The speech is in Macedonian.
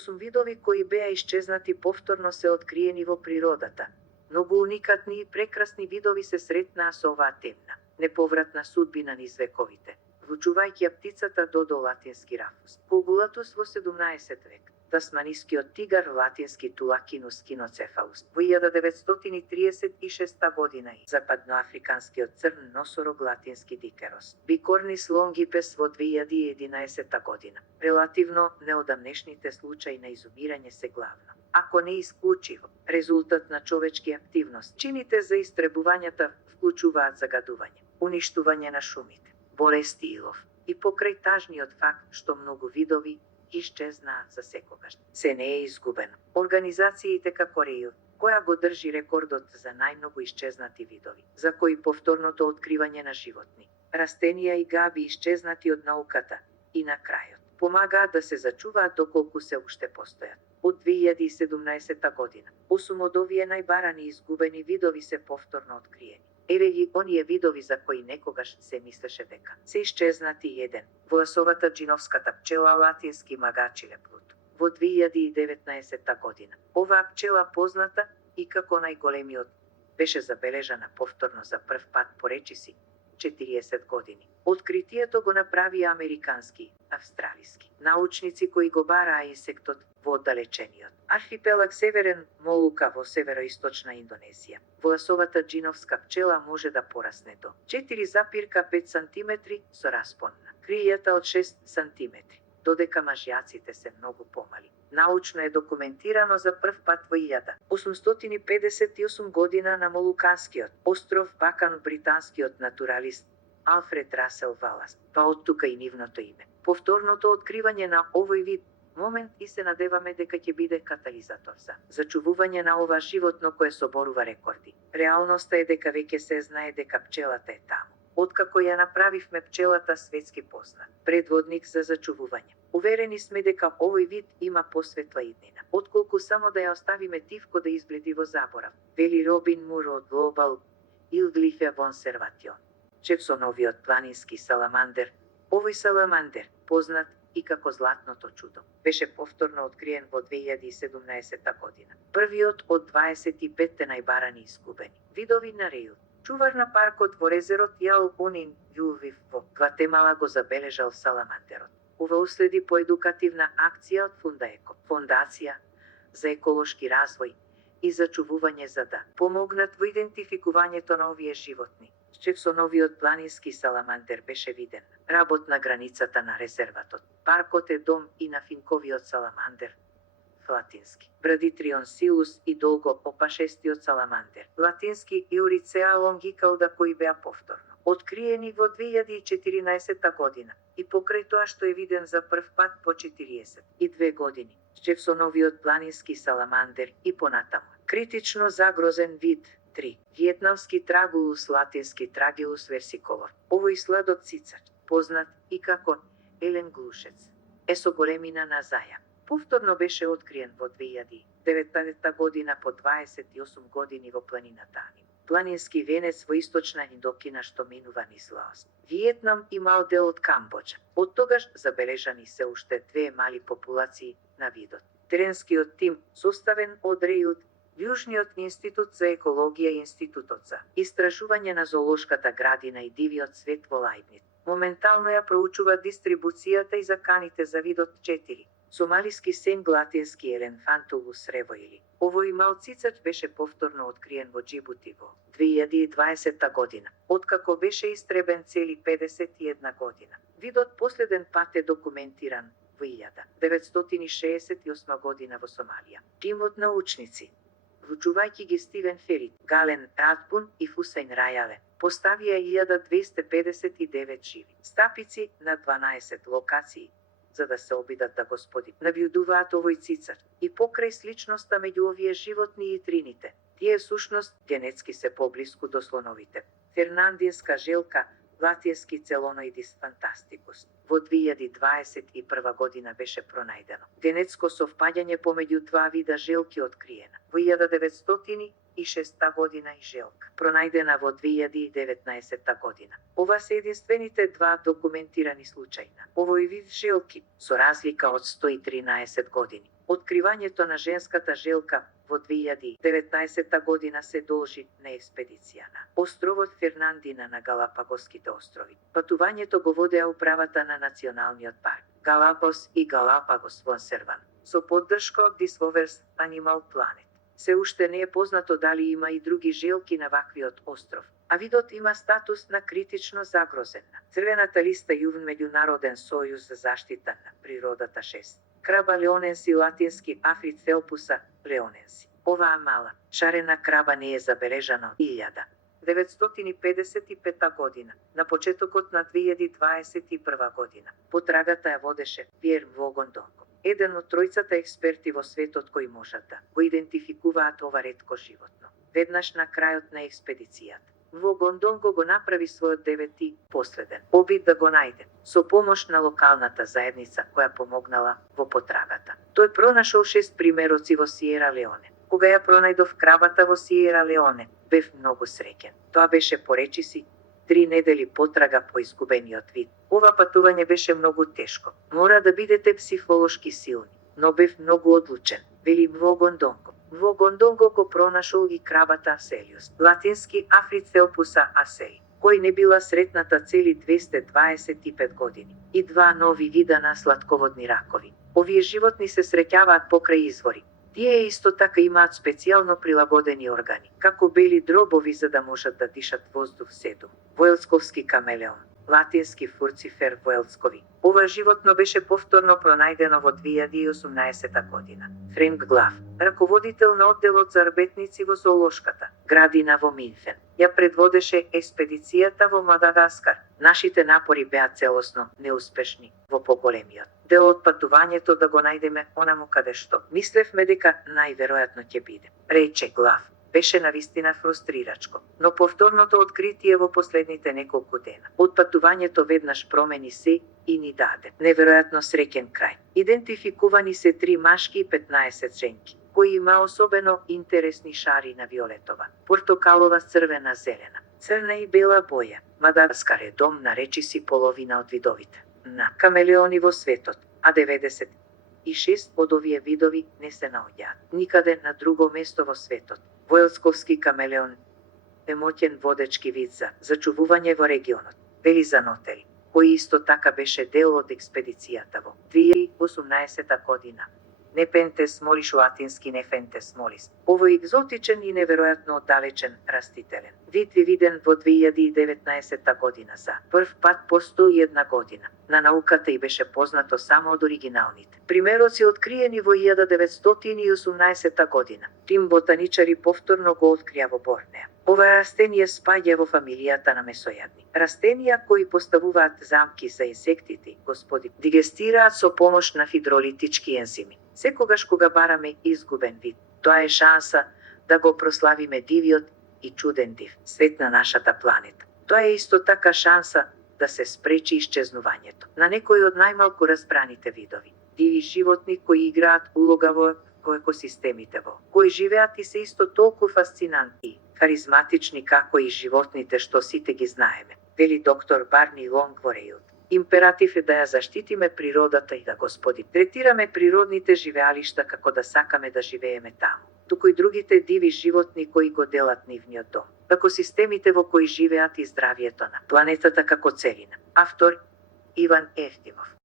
8 видови кои беа исчезнати повторно се откриени во природата. Многу уникатни и прекрасни видови се сретнаа со оваа темна, неповратна судбина низ вековите, вклучувајќи ја птицата додо латински рафус, Пугулатус во 17 век, тасманискиот тигар латински Тулакинус киноцефалус во 1936 година и западноафриканскиот црн носорог латински Дикерос, Бикорнис лонгипес во 2011 година. Релативно неодамнешните случаи на изумирање се главно, ако не исклучиво, резултат на човечки активност. Чините за истребувањата вклучуваат загадување, уништување на шумите, болести и лов, и покрај тажниот факт што многу видови исчезнаат за секогаш. Се не е изгубено. Организациите како РЕИЛ, која го држи рекордот за најмногу исчезнати видови, за кои повторното откривање на животни, растенија и габи исчезнати од науката, и на крајот помагаат да се зачуваат доколку се уште постојат. Од 2017 година, 8 од овие најбарани изгубени видови се повторно откриени. Еве ги оние видови за кои некогаш се мислеше дека се исчезнати. 1. Власовата джиновската пчела латински магачиле плут. Во 2019 година, оваа пчела позната и како најголемиот беше забележана повторно за прв пат по речиси 40 години. Откритието го направи американски, австралиски научници кои го бараа инсектот во оддалечениот архипелаг Северен Молука во североисточна Индонезија. Власовата джиновска пчела може да порасне до 4,5 см со распон на кријата од 6 см, додека мажјаците се многу помали. Научно е документирано за прв пат во 1858 година на Молуканскиот остров Бакан британскиот натуралист Алфред Расел Валас, па од тука и нивното име. Повторното откривање на овој вид момент и се надеваме дека ќе биде катализатор за зачувување на ова животно кое соборува рекорди. Реалноста е дека веќе се знае дека пчелата е таму. Откако ја направивме пчелата светски познат, предводник за зачувување. Уверени сме дека овој вид има посветла иднина, отколку само да ја оставиме тивко да избледи во заборав, вели Робин Мур од Global Wildlife Conservation. Чепсоновиот планински саламандер. Овој саламандер, познат и како златното чудо, беше повторно откриен во 2017 година. Првиот од 25 најбарани изгубени видови на РЕИЛ. Чувар на паркот во резерот Јал Унин Јувив во Гватемала го забележал саламандерот. Ова уследи по едукативна акција од Фундаеко, Фондација за еколошки развој и зачувување за да помогнат во идентификувањето на овие животни. Чепсоновиот планински саламандер беше виден. Работ на границата на резерватот. Паркот е дом и на финковиот саламандер. Латински Брадитрион силус и долго опашестиот саламандер. Латински Иурицеа лонгикалда кои беа повторно откриени во 2014 година и покрај тоа што е виден за прв пат по 42 години. Чепсоновиот планински саламандер и понатаму. Критично загрозен вид. 3. Виетнамски трагулус латински Трагилус versicolor. Овој сладок цицач, познат и како елен глушец, е со големина на заја. Повторно беше откриен во 2019 година по 28 години во планината Аним. Планински венец во источна Индокина што минува низ Лаос, Виетнам и мал дел од Камбоџа. Од тогаш забележани се уште две мали популации на видот. Теренскиот тим, составен од РЕИЛ, Јужниот институт за екологија и институтот за истражување на зоолошката градина и дивиот свет во Лајбниц, моментално ја проучува дистрибуцијата и заканите за видот 4. Сомалиски сенг латински Еленфантулус ревоили. Овој мал цицач беше повторно откриен во Џибути во 2020 година, откако беше истребен цели 51 година. Видот последен пат е документиран во 1968 година во Сомалија. Тимот научници, вклучувајќи ги Стивен Ферит, Гален Радбун и Фусаин Рајале, поставија 1259 живи стапици на 12 локации, за да се обидат да навјудуваат овој цицар. И покрај сличноста меѓу овие животни и трините, тие всушност генетски се поблиску до слоновите. Фернандиеска желка, латински Целоноидис фантастикус, во 2021 година беше пронајдено. Генетско совпаѓање помеѓу два вида желки откриена во 1906 година и желка, пронајдена во 2019 година. Ова се единствените два документирани случаи на овој вид желки, со разлика од 113 години. Откривањето на женската желка во 2019 година се должи на експедиција на островот Фернандина на Галапагоските острови. Патувањето го водеа управата на Националниот парк Галапагос и Галапагос Консерван со поддршка од Discovery Animal Planet. Се уште не е познато дали има и други желки на ваквиот остров, а видот има статус на критично загрозена. Црвената листа јувн меѓународен сојуз за заштита на природата 6. Краба леоненси латински Африцелпуса леоненси. Оваа мала, шарена краба не е забележана од 1955 година, на почетокот на 2021 година. Потрагата ја водеше Пиер Вогондонго, еден од тројцата експерти во светот кои можат да го идентификуваат ова ретко животно. Веднаш на крајот на експедицијата, Вогондонго го направи својот девети, последен обид да го најде, со помош на локалната заедница која помогнала во потрагата. Тој пронашол 6 примероци во Сиера Леоне. Кога ја пронајдов крабата во Сиера Леоне, бев многу среќен. Тоа беше, поречиси, 3 недели потрага по изгубениот вид. Ова патување беше многу тешко. Мора да бидете психолошки силни, но бев многу одлучен, вели Вогондонго. Вогондонго го пронашол и крабата Аселиус, латински Африцелпуса асеи, кој не била сретната цели 225 години, и 2 нови вида на слатководни ракови. Овие животни се среќаваат покрај извори. Тие исто така имаат специјално прилагодени органи, како бели дробови за да можат да дишат воздух седу. Воелсковски камелеон, латински Фурцифер воелскови. Ова животно беше повторно пронајдено во 2018 година. Френк Глав, раководител на одделот за работници во зоолошката градина во Минфен, ја предводеше експедицијата во Мадагаскар. Нашите напори беа целосно неуспешни во поголемиот дел од патувањето да го најдеме онаму каде што мислевме дека најверојатно ќе биде, рече Глав. Беше навистина фрустрирачко, но повторното откритие во последните неколку дена од патувањето веднаш промени се и ни даде неверојатно среќен крај. Идентификувани се 3 машки и 15 женки, кои има особено интересни шари на виолетова, портокалова, црвена, зелена, црна и бела боја. Мадагаскар е дом на речиси половина од видовите на камелеони во светот, а 96 од овие видови не се наоѓаат никаде на друго место во светот. Воелсковски камелеон е моќен водечки вид за зачувување во регионот, вели Занотели, кој исто така беше дел од експедицијата во 2018 година. Непентес молиш латински Нефентес молис. Овој екзотичен и неверојатно оддалечен растителен вид е виден во 2019 година за прв пат по 101 година. На науката и беше познато само од оригиналните примероци откриени во 1918 година. Тим ботаничари повторно го открија во Борнеа. Ова растение спаѓа во фамилијата на месојадни растенија кои поставуваат замки за инсектите, господи, дигестираат со помош на хидролитички ензими. Секогаш кога бараме изгубен вид, тоа е шанса да го прославиме дивиот и чуден див свет на нашата планета. Тоа е исто така шанса да се спречи исчезнувањето на некои од најмалку разбраните видови диви животни кои играат улога во екосистемите во кои живеат и се исто толку фасцинантни и харизматични како и животните што сите ги знаеме, вели доктор Барни Лонгворејот. Императив е да ја заштитиме природата и да господи третираме природните живеалишта како да сакаме да живееме таму, туку и другите диви животни кои го делат нивниот дом, екосистемите во кои живеат и здравието на планетата како целина. Автор Иван Ефтимов.